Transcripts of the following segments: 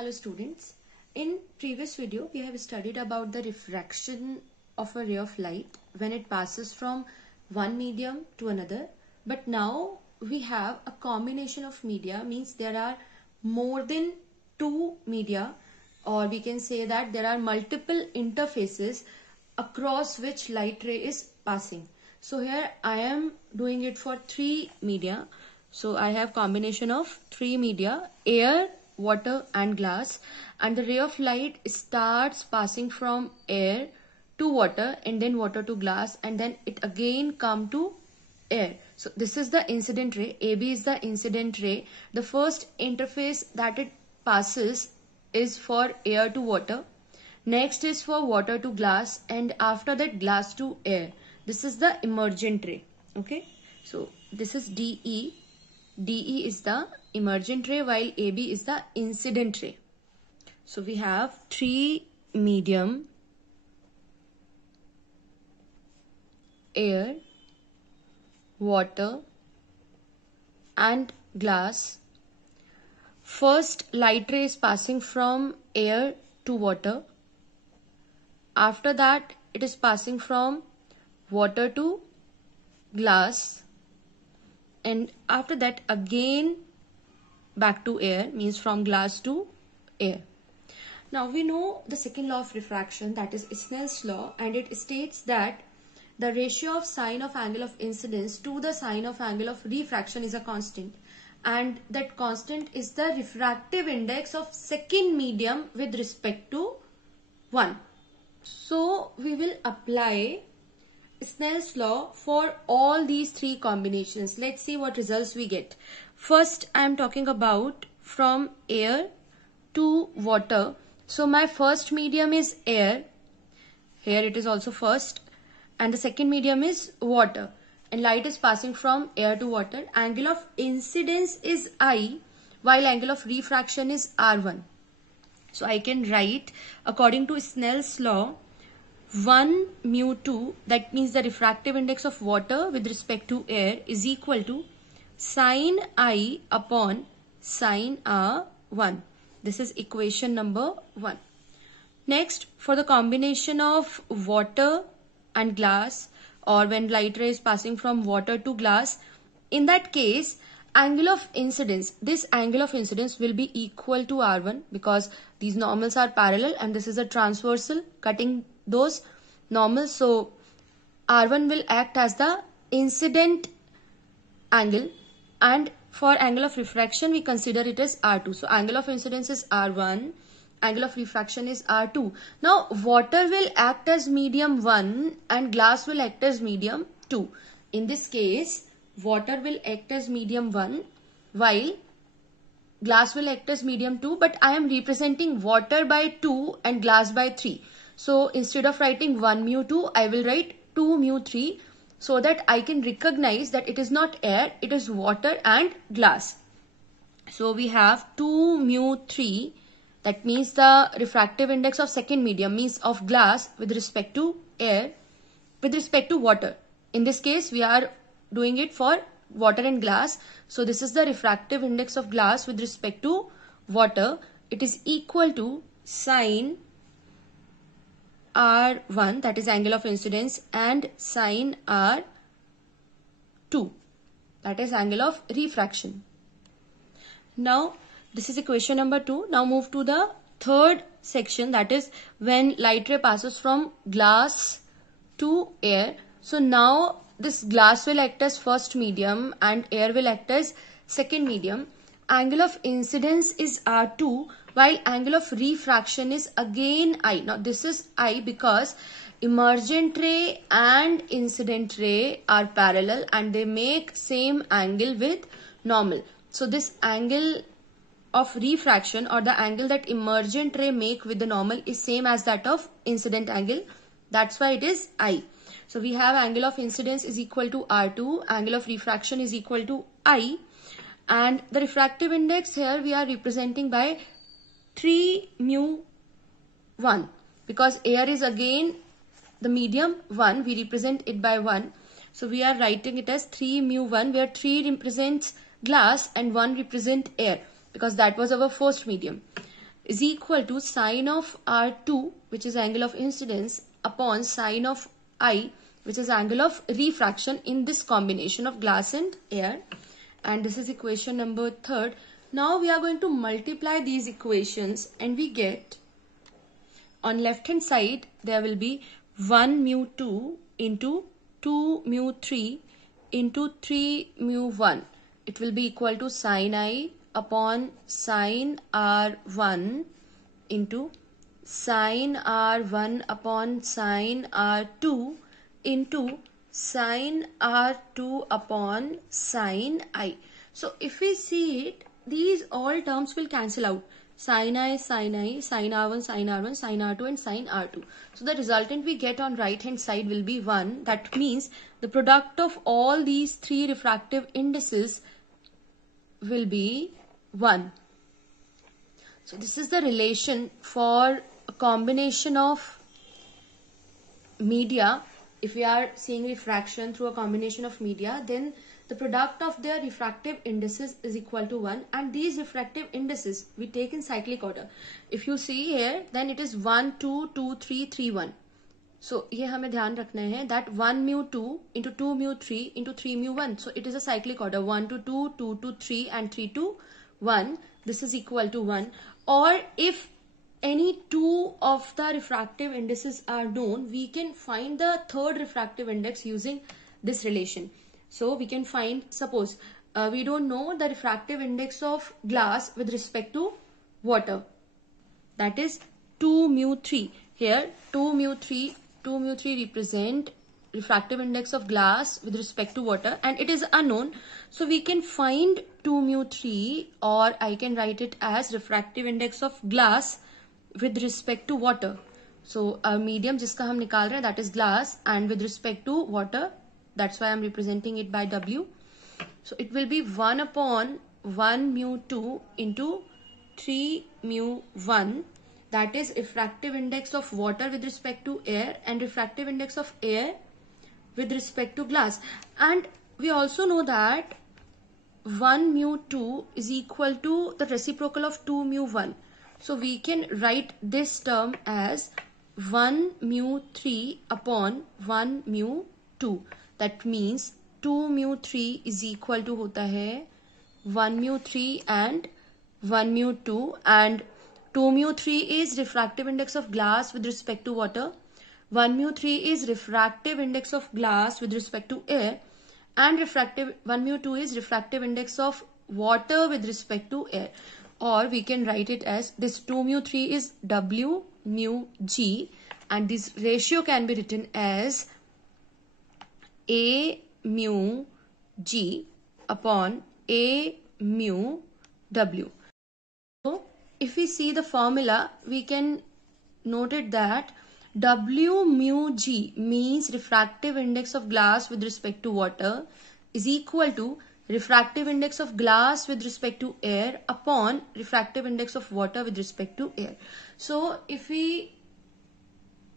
Hello students, in previous video we have studied about the refraction of a ray of light when it passes from one medium to another, but now we have a combination of media, means there are more than two media, or we can say that there are multiple interfaces across which light ray is passing. So here I am doing it for three media. So I have combination of three media: air, water and glass, and the ray of light starts passing from air to water and then water to glass, and then it again come to air. So this is the incident ray. AB is the incident ray. The first interface that it passes is for air to water, next is for water to glass, and after that glass to air. This is the emergent ray. Okay, so this is DE. DE is the emergent ray while AB is the incident ray. So we have three medium: air, water and glass. First light ray is passing from air to water. After that it is passing from water to glass, and after that again back to air, means from glass to air. Now we know the second law of refraction, that is Snell's law, and it states that the ratio of sine of angle of incidence to the sine of angle of refraction is a constant, and that constant is the refractive index of second medium with respect to 1. So we will apply Snell's law for all these three combinations. Let's see what results we get. First I am talking about from air to water. So my first medium is air. Here it is also first. And the second medium is water. And light is passing from air to water. Angle of incidence is I, while angle of refraction is R1. So I can write according to Snell's law 1 mu 2, that means the refractive index of water with respect to air, is equal to sine I upon sine R1. This is equation number 1. Next, for the combination of water and glass, or when light ray is passing from water to glass, in that case angle of incidence, this angle of incidence will be equal to R1 because these normals are parallel and this is a transversal cutting those normals. So R1 will act as the incident angle, and for angle of refraction we consider it as R2. So angle of incidence is R1, angle of refraction is R2. Now water will act as medium 1 and glass will act as medium 2. In this case water will act as medium 1 while glass will act as medium 2, but I am representing water by 2 and glass by 3. So instead of writing 1 mu 2, I will write 2 mu 3, so that I can recognize that it is not air, it is water and glass. So we have 2 mu 3, that means the refractive index of second medium, means of glass with respect to air, with respect to water. In this case we are doing it for water and glass. So this is the refractive index of glass with respect to water. It is equal to sine R1, that is angle of incidence, and sine R2, that is angle of refraction. Now this is equation number 2. Now move to the third section, that is when light ray passes from glass to air. So now this glass will act as first medium and air will act as second medium. Angle of incidence is R2 while angle of refraction is again I. Now this is I because emergent ray and incident ray are parallel and they make same angle with normal. So this angle of refraction, or the angle that emergent ray make with the normal, is same as that of incident angle. That's why it is I. So we have angle of incidence is equal to R2, angle of refraction is equal to I, and the refractive index here we are representing by 3 mu 1 because air is again the medium 1, we represent it by 1. So we are writing it as 3 mu 1, where 3 represents glass and 1 represent air because that was our first medium. is equal to sine of R2, which is angle of incidence, upon sine of I, which is angle of refraction in this combination of glass and air. And this is equation number 3rd. Now we are going to multiply these equations and we get, on left hand side there will be 1 mu 2 into 2 mu 3 into 3 mu 1. It will be equal to sine I upon sine R1 into sine R1 upon sine R2 into sine R2 upon sine I. So if we see it, these all terms will cancel out. Sine I, sine R1, sine R1, sine R2 and sine R2. So the resultant we get on right hand side will be 1. That means the product of all these three refractive indices will be 1. So this is the relation for a combination of media. If we are seeing refraction through a combination of media, then the product of their refractive indices is equal to 1, and these refractive indices we take in cyclic order. If you see here, then it is 1, 2, 2, 3, 3, 1. So ये हमें ध्यान रखना है that 1 mu 2 into 2 mu 3 into 3 mu 1. So it is a cyclic order, 1 to 2, 2 to 3 and 3 to 1. This is equal to 1. Or if any two of the refractive indices are known, we can find the third refractive index using this relation. So we can find, suppose we don't know the refractive index of glass with respect to water. That is 2 mu 3. Here 2 mu 3 represent refractive index of glass with respect to water, and it is unknown. So we can find 2 mu 3, or I can write it as refractive index of glass with respect to water. So a medium जिसका हम निकाल रहे हैं, that is glass, and with respect to water, that's why I'm representing it by W. So it will be 1 upon 1 mu 2 into 3 mu 1. That is refractive index of water with respect to air and refractive index of air with respect to glass. And we also know that 1 mu 2 is equal to the reciprocal of 2 mu 1. So we can write this term as 1 mu 3 upon 1 mu 2. That means 2 mu 3 is equal to होता है 1 mu 3 and 1 mu 2, and 2 mu 3 is refractive index of glass with respect to water, 1 mu 3 is refractive index of glass with respect to air, and 1 mu 2 is refractive index of water with respect to air. Or we can write it as this 2 mu 3 is W mu G, and this ratio can be written as A mu G upon A mu W. So if we see the formula, we can note it that W mu G means refractive index of glass with respect to water is equal to refractive index of glass with respect to air upon refractive index of water with respect to air. So if we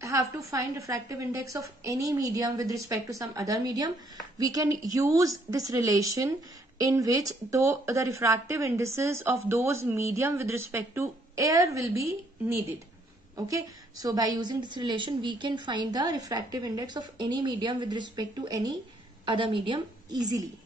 have to find refractive index of any medium with respect to some other medium, we can use this relation in which the refractive indices of those medium with respect to air will be needed. Okay, so by using this relation we can find the refractive index of any medium with respect to any other medium easily.